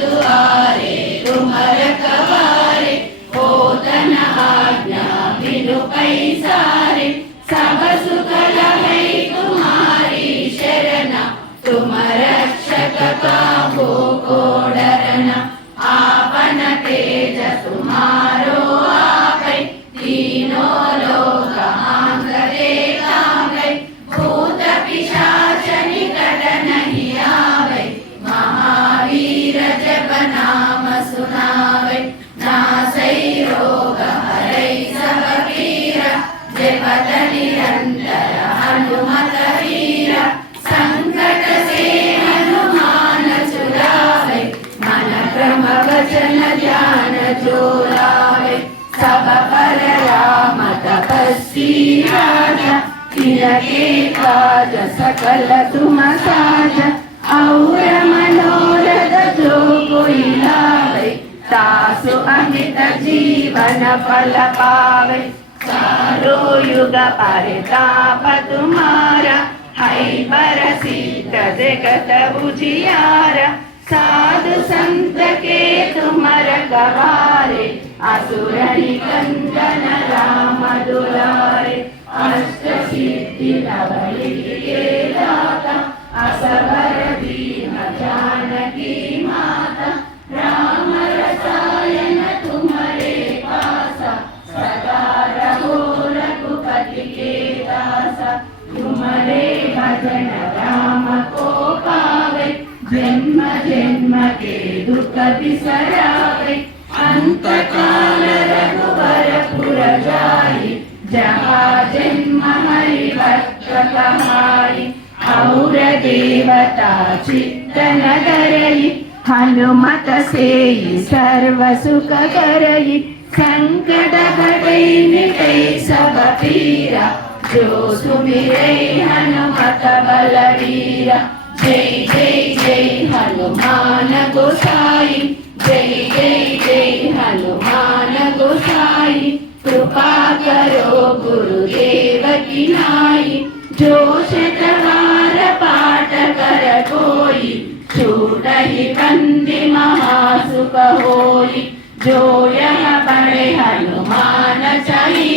दुआरे तुम रखवारे, होतन आज्ञा बिनु पैसारे, सब सुख लहै तुम्हारी शरणा, तुम रक्षक काहू को डरना। आपन तेज तुम्हारो आपै, तीनों लोक आंगते तावै, भूत पिशाच निकट नहीं आवै, महावीर जप नाम सुनावै, नासै रोग हरै सब पीरा, जपत निरंतर हनुमत वीरा, संकट से हनुमान छुड़ावै, मन क्रम वचन ध्यान जो लावै, सब पर राम तपस्वी राजा, तिनके काज सकल तुम साजा, और मनोरथ जो कोई लावै, तासु अमित जीवन फल पावै, चारों युग परिताप तुम्हारा, है बरसित जगत उजियारा, साधु संत के तुम रखवारे, असुर निकंदन राम दुलारे, अष्ट सिद्धि नवनिधि के दाता, असवर दीन जानकी माता, राम रसायन तुम्हारे पासा, सदा रहो रघुपति के दासा, तुम्हारे भजन राम को पावे, जन्म जन्म के दुख बिसरावे, अंत काल रघुवर पुर जाई, जहाँ जन्म हरि भक्त कहाई, और देवता चित्त न धरई, हनुमत सेई सर्व सुख करई, संकट हटै मिटै सब पीरा, जो सुमिरै हनुमत बलवीरा। जय जय जय हनुमान गोसाई, जय जय जय हनुमान गोसाई, कृपा करो गुरुदेव की नाई, जो शतवार पाठ कर कोई, छूटहि बंदी महासुख होई, जो यह पढ़े हनुमान चालीसा,